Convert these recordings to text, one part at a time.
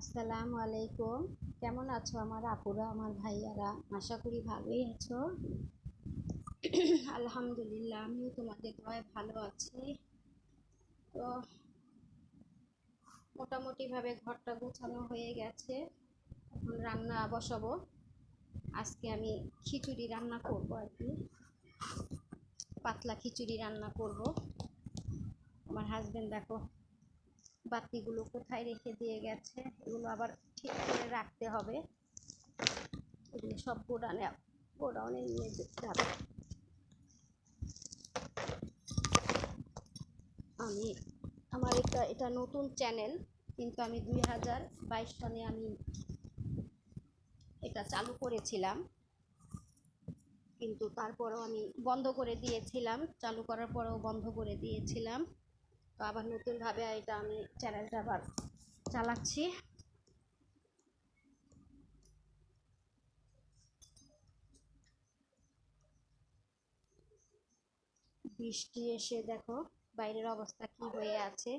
আসসালামু আলাইকুম। কেমন আছো আমার আপুরা, আমার ভাইয়ারা? আশা করি ভালোই আছো। আলহামদুলিল্লাহ, আমিও তোমাদের দোয়ায় ভালো আছি। তো মোটামুটিভাবে ঘরটা গোছানো হয়ে গেছে। এখন রান্না বসাবো। আজকে আমি খিচুড়ি রান্না করবো আর কি, পাতলা খিচুড়ি রান্না করব। আমার হাজবেন্ড দেখো বাতিগুলো কোথায় রেখে দিয়ে গেছে, এগুলো আবার ঠিক করে রাখতে হবে। এগুলো সব গোডাউনে নিয়ে যাবে। আমি আমার এটা নতুন চ্যানেল, কিন্তু আমি 2022 সনে আমি এটা চালু করেছিলাম, কিন্তু তারপরেও আমি বন্ধ করে দিয়েছিলাম। চালু করার পরেও বন্ধ করে দিয়েছিলাম। তো আবার নতুনভাবে এটা আমি চ্যানেলটা আবার চালাচ্ছি। বৃষ্টি এসে দেখো বাইরের অবস্থা কি হয়ে আছে,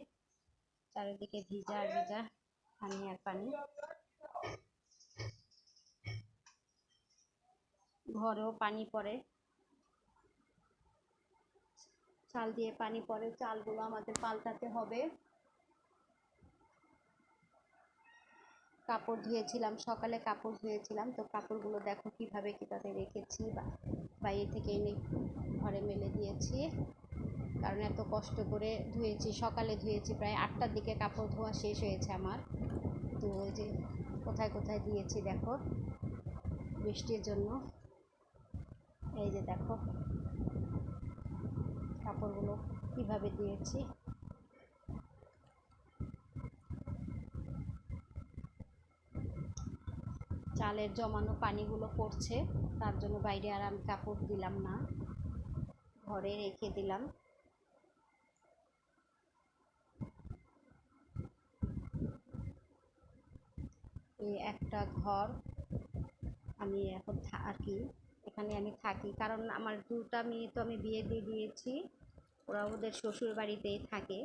চারিদিকে ভিজা আর ভিজা, পানি আর পানি। ঘরেও পানি পড়ে, চাল দিয়ে পানি পড়ে, চালগুলো আমাদের পাল্টাতে হবে। কাপড় ধুয়েছিলাম, সকালে কাপড় ধুয়েছিলাম, তো কাপড়গুলো দেখো কিভাবে রেখেছি, বাইরে থেকে এনে ঘরে মেলে দিয়েছি। কারণ এত কষ্ট করে ধুয়েছি, সকালে ধুয়েছি, প্রায় 8টার দিকে কাপড় ধোয়া শেষ হয়েছে আমার। তো ওই যে কোথায় কোথায় দিয়েছি দেখো বৃষ্টির জন্য। এই যে দেখো কাপড়গুলো কিভাবে দিয়েছি। চালের জমানো পানিগুলো পড়ছে, তার জন্য বাইরে আর আমি কাপড় দিলাম না, ঘরে রেখে দিলাম। এই একটা ঘর আমি এখন আর কি এখানে আমি থাকি, কারণ আমার দুটা মেয়ে তো আমি বিয়ে দিয়ে দিয়েছি, ওরা ওদের শ্বশুর বাড়িতেই থাকে।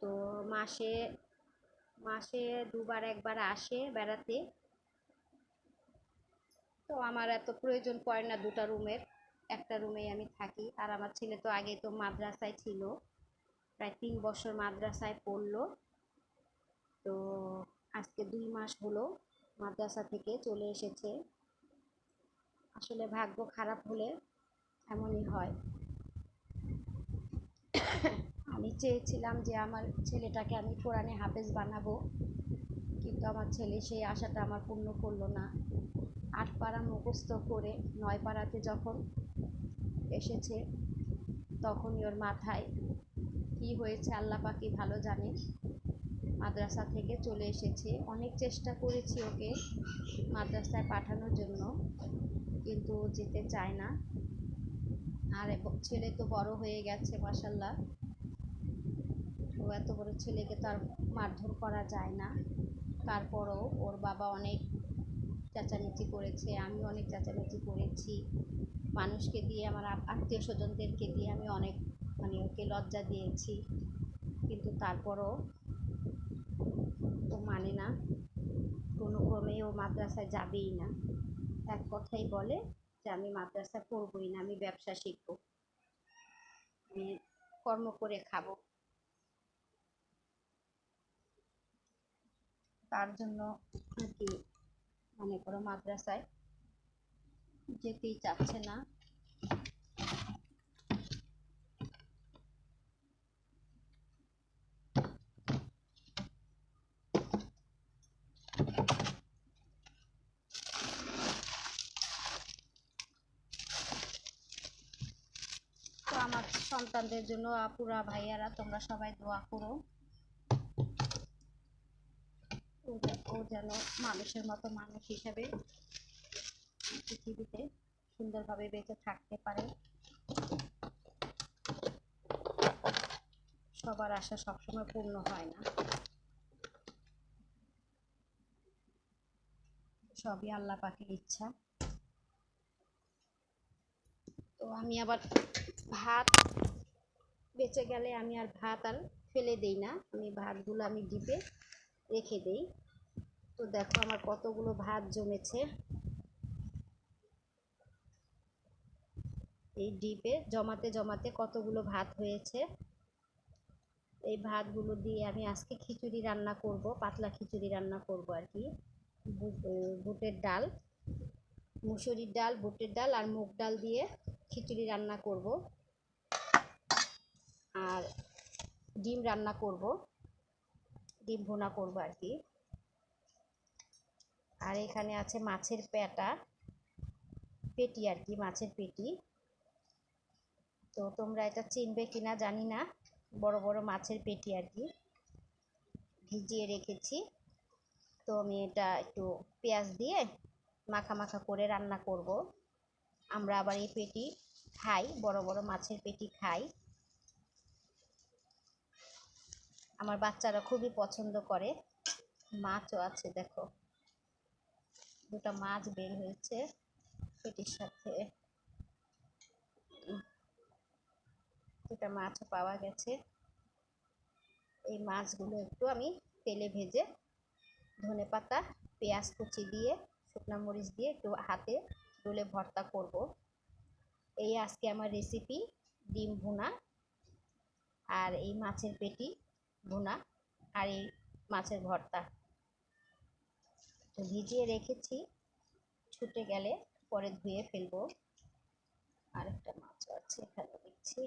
তো মাসে মাসে দুবার একবার আসে বেড়াতে। তো আমার এত প্রয়োজন পড়ে না দুটা রুমের, একটা রুমেই আমি থাকি। আর আমার ছেলে তো আগে তো মাদ্রাসায় ছিল, প্রায় 3 বছর মাদ্রাসায় পড়লো। তো আজকে 2 মাস হলো মাদ্রাসা থেকে চলে এসেছে। আসলে ভাগ্য খারাপ হলে এমনই হয়। আমি চেয়েছিলাম যে আমার ছেলেটাকে আমি কোরআনে হাফেজ বানাবো, কিন্তু আমার ছেলে সেই আশাটা আমার পূর্ণ করলো না। 8 পারা মুখস্থ করে 9 পারাতে যখন এসেছে, তখনই ওর মাথায় কি হয়েছে আল্লাহ পাকই ভালো জানে। মাদ্রাসা থেকে চলে এসেছে। অনেক চেষ্টা করেছি ওকে মাদ্রাসায় পাঠানোর জন্য, কিন্তু ও যেতে চায় না। আর ছেলে তো বড় হয়ে গেছে মাশাল্লাহ। ও এত বড় ছেলেকে তো আর মারধর করা যায় না। তারপরও ওর বাবা অনেক চেঁচামেচি করেছে, আমি অনেক চেঁচামেচি করেছি, মানুষকে দিয়ে, আমার আত্মীয় স্বজনদেরকে দিয়ে আমি অনেক ওকে লজ্জা দিয়েছি, কিন্তু তারপরও ও মানে না। কোনো ক্রমেই ও মাদ্রাসায় যাবেই না। এক কথাই বলে যে আমি মাদ্রাসায় পড়বই না, আমি ব্যবসা শিখবো, আমি কর্ম করে খাবো। তার জন্য আর কি মনে করো মাদ্রাসায় যেতেই চাচ্ছে না। তো আমার সন্তানদের জন্য আপুরা ভাইয়ারা তোমরা সবাই দোয়া করো, ও যেন মানুষের মতো মানুষ হিসেবে পৃথিবীতে সুন্দরভাবে বেঁচে থাকতে পারে। সবার আশা সবসময় পূর্ণ হয় না, সবই আল্লাহ পাকের ইচ্ছা। তো আমি আবার ভাত বেঁচে গেলে আমি আর ভাত আর ফেলে দেই না, আমি ভাতগুলো আমি ডিপে রেখে দেই। তো দেখো আমার কতগুলো ভাত জমেছে এই ডিপে, জমাতে জমাতে কতগুলো ভাত হয়েছে। এই ভাতগুলো দিয়ে আমি আজকে খিচুড়ি রান্না করব, পাতলা খিচুড়ি রান্না করব আর কি। বুটের ডাল, মুসুরির ডাল, বুটের ডাল আর মুগ ডাল দিয়ে খিচুড়ি রান্না করব। আর ডিম রান্না করব, ডিম ভুনা করব আর কি। আর এখানে আছে মাছের পেটি আর কি, মাছের পেটি। তো তোমরা এটা চিনবে কিনা জানি না, বড় বড় মাছের পেটি আর কি, ভিজিয়ে রেখেছি। তো আমি এটা একটু পেঁয়াজ দিয়ে মাখা মাখা করে রান্না করব। আমরা আবার এই পেটি খাই, বড় বড় মাছের পেটি খাই। আমার বাচ্চারা খুবই পছন্দ করে। মাছও আছে, দেখো দুটা মাছ বের হয়েছে পেটির সাথে, দুটা মাছও পাওয়া গেছে। এই মাছগুলো একটু আমি তেলে ভেজে ধনেপাতা, পেঁয়াজ কুচি দিয়ে, শুকনো মরিচ দিয়ে একটু হাতে ডলে ভর্তা করব। এই আজকে আমার রেসিপি, ডিম ভুনা আর এই মাছের পেটি ভুনা আর এই মাছের ভর্তা। তো ভিজিয়ে রেখেছি, ছুটে গেলে পরে ধুয়ে ফেলবো। আরেকটা মাছও আছে এখানে দেখছি।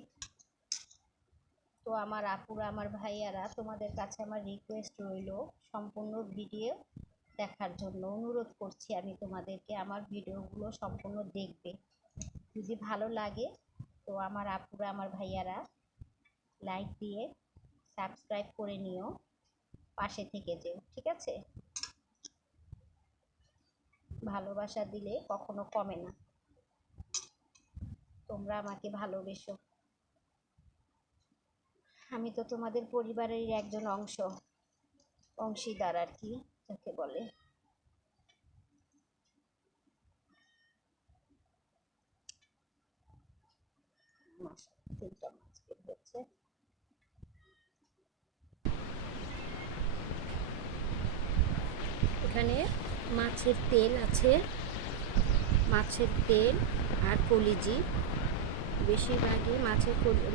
তো আমার আপুরা, আমার ভাইয়ারা, তোমাদের কাছে আমার রিকোয়েস্ট রইল, সম্পূর্ণ ভিডিও দেখার জন্য অনুরোধ করছি আমি তোমাদেরকে। আমার ভিডিওগুলো সম্পূর্ণ দেখবে, যদি ভালো লাগে তো আমার আপুরা, আমার ভাইয়ারা লাইক দিয়ে সাবস্ক্রাইব করে নিও, পাশে থেকে যেও, ঠিক আছে? ভালোবাসা দিলে কখনো কমে না, তোমরা আমাকে ভালোবেসো। আমি তো তোমাদের পরিবারের একজন অংশীদার আর কি, যাকে বলে। তিনটা মাছ বের হচ্ছে। এখানে মাছের তেল আছে, মাছের তেল আর কলিজি, বেশিরভাগই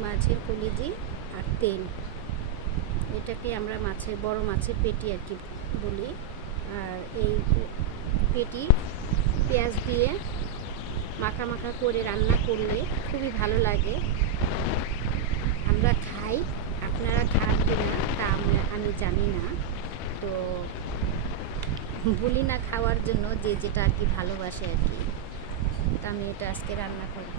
মাছের কলিজি আর তেল। এটাকে আমরা বড় মাছের পেটি আর কি বলি। আর এই পেটি পেঁয়াজ দিয়ে মাখা মাখা করে রান্না করলে খুবই ভালো লাগে। আমরা খাই, আপনারা খান কিনা তা আমি জানি না। তো বলি না খাওয়ার জন্য, যে যেটা আর কি ভালোবাসে আর কি। তা আমি এটা আজকে রান্না করব।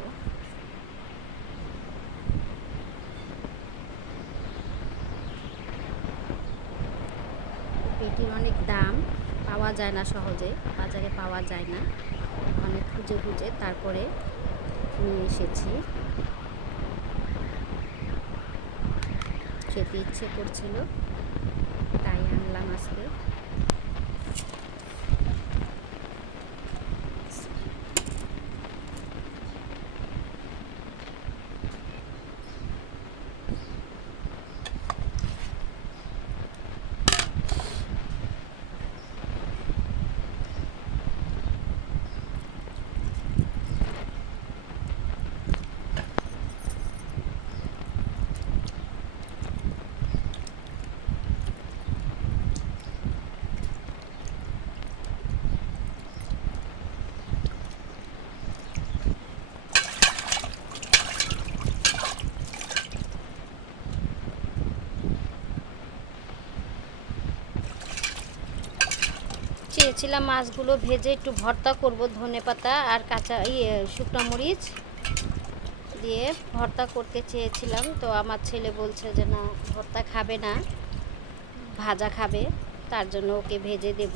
পেটির অনেক দাম, পাওয়া যায় না সহজে, বাজারে পাওয়া যায় না, অনেক খুঁজে খুঁজে তারপরে নিয়ে এসেছি। খেতে ইচ্ছে করছিল তাই আনলাম আজকে। চেয়েছিলাম মাছগুলো ভেজে একটু ভর্তা করব, ধনেপাতা আর কাঁচা শুকনো মরিচ দিয়ে ভর্তা করতে চেয়েছিলাম। তো আমার ছেলে বলছে যে না, ভর্তা খাবে না, ভাজা খাবে, তার জন্য ওকে ভেজে দেব।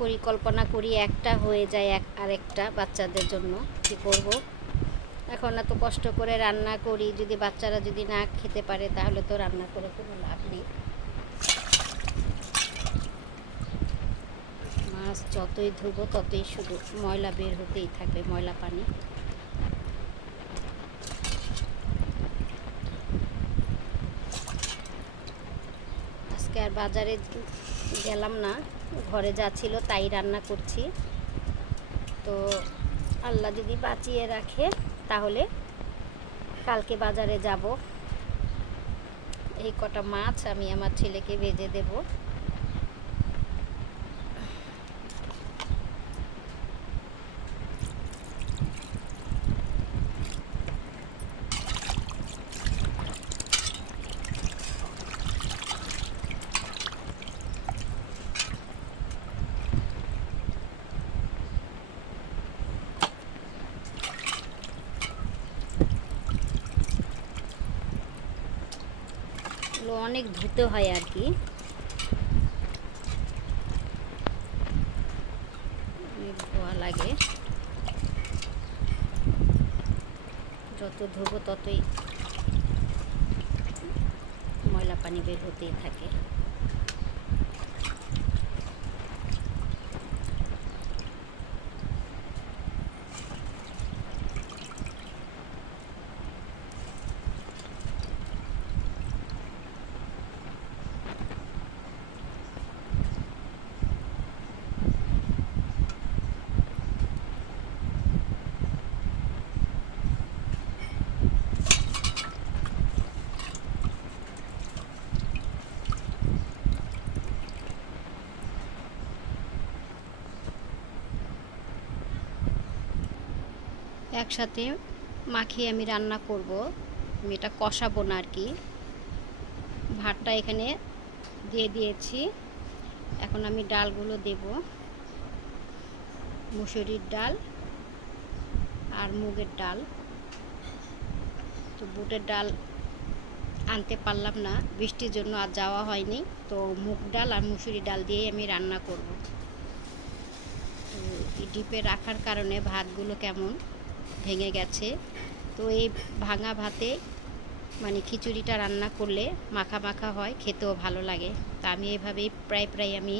পরিকল্পনা করি একটা হয়ে যায় আরেকটা বাচ্চাদের জন্য, কী করব। এখন এত কষ্ট করে রান্না করি, যদি বাচ্চারা যদি না খেতে পারে তাহলে তো রান্না করে কোনো লাভ নেই। মাছ যতই ধুবো ততই শুধু ময়লা বের হতেই থাকবে, ময়লা পানি। আজকে আর বাজারে গেলাম না, ঘরে যা ছিল তাই রান্না করছি। তো আল্লাহ যদি বাঁচিয়ে রাখে তাহলে কালকে বাজারে যাব। এই কটা মাছ আমি আমার ছেলেকে ভেজে দেব। অনেক ধুতে হয় আর কি, অনেক ধোয়া লাগে। যত ধোবো ততই ময়লা পানি বের হতেই থাকে। একসাথে মাখিয়ে আমি রান্না করব, আমি এটা কষাবো না আর কি। ভাতটা এখানে দিয়ে দিয়েছি, এখন আমি ডালগুলো দেব। মুসুরির ডাল আর মুগের ডাল। তো বুটের ডাল আনতে পারলাম না, বৃষ্টির জন্য আর যাওয়া হয়নি। তো মুগ ডাল আর মুসুরি ডাল দিয়েই আমি রান্না করব। তো এই ডিপে রাখার কারণে ভাতগুলো কেমন ভেঙে গেছে। তো এই ভাঙা ভাতে মানে খিচুড়িটা রান্না করলে মাখা মাখা হয়, খেতেও ভালো লাগে। তা আমি এভাবেই প্রায় আমি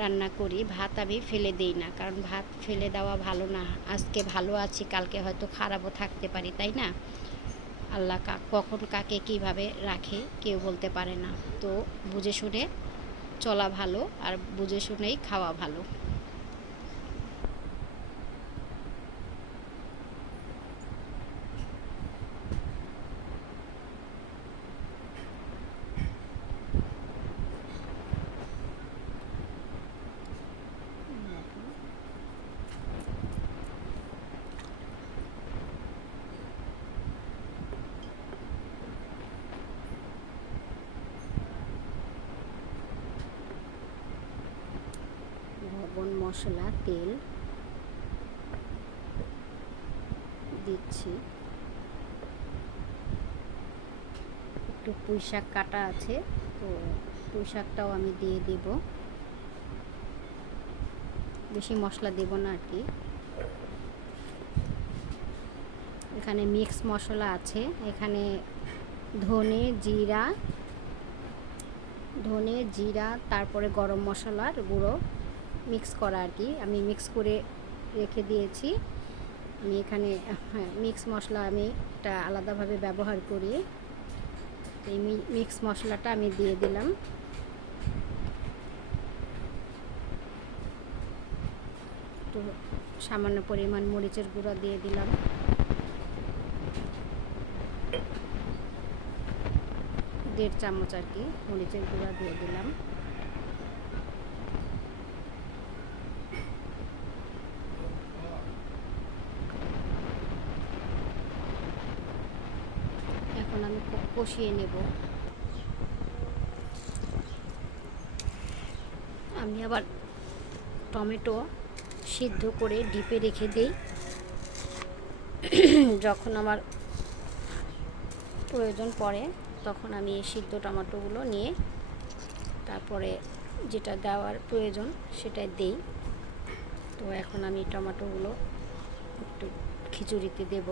রান্না করি। ভাত আমি ফেলে দিই না, কারণ ভাত ফেলে দেওয়া ভালো না। আজকে ভালো আছি, কালকে হয়তো খারাপও থাকতে পারি, তাই না? আল্লাহ কখন কাকে কিভাবে রাখে কেউ বলতে পারে না। তো বুঝে শুনে চলা ভালো, আর বুঝে শুনেই খাওয়া ভালো। লবণ, মশলা, তেল দিচ্ছি। একটু পুঁই শাক কাটা আছে, তো পুঁই শাকটাও আমি দিয়ে দেব। বেশি মশলা দেব না আর কি। এখানে মিক্স মশলা আছে, এখানে ধনে জিরা তারপরে গরম মশলার গুঁড়ো মিক্স করা আর কি। আমি মিক্স করে রেখে দিয়েছি। আমি এখানে মিক্স মশলা আমি এটা আলাদাভাবে ব্যবহার করি। এই মিক্স মশলাটা আমি দিয়ে দিলাম। একটু সামান্য পরিমাণ মরিচের গুঁড়া দিয়ে দিলাম। দেড় চামচ আর কি মরিচের গুঁড়া দিয়ে দিলাম। এখন আমি কষিয়ে নেব। আমি আবার টমেটো সিদ্ধ করে ডিপে রেখে দিই, যখন আমার প্রয়োজন পড়ে তখন আমি এই সিদ্ধ টমেটোগুলো নিয়ে তারপরে যেটা দেওয়ার প্রয়োজন সেটাই দেই। তো এখন আমি টমেটোগুলো একটু খিচুড়িতে দেব।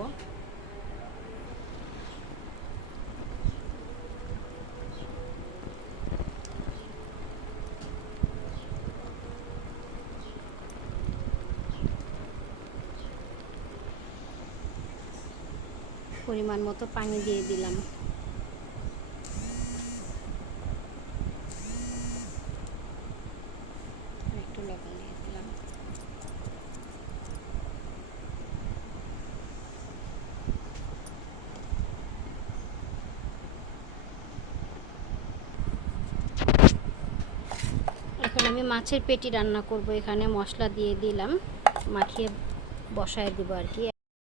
পরিমাণ মতো পানি দিয়ে দিলাম। আমি মাছের পেটি রান্না করব, এখানে মশলা দিয়ে দিলাম, মাখিয়ে বসায় দেবো আর কি।